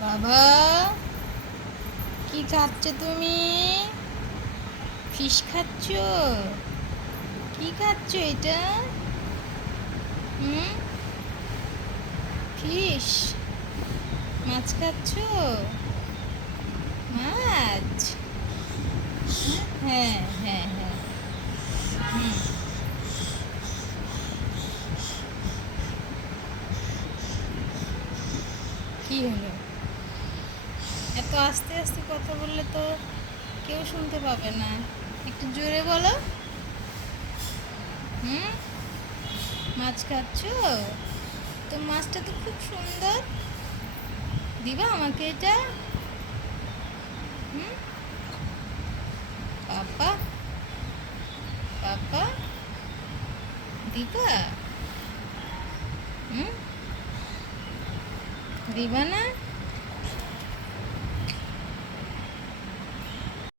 বাবা, কি খাচ্ছ তুমি? ফিশ খাচ্ছ? কি খাচ্ছ এটা? হুম? ফিশ? মাছ খাচ্ছ? মাছ? হ্যাঁ হ্যাঁ হ্যাঁ। হুম। কি হলো? এত আস্তে আস্তে কথা বললে তো কেউ শুনতে পাবে না। একটু জোরে বলো। হুম? মাছ খাচ্ছ? তো মাছটা তো খুব সুন্দর। দিবা আমাকে এটা? হুম? পাপা? পাপা? দিবা? হুম? দিবা না?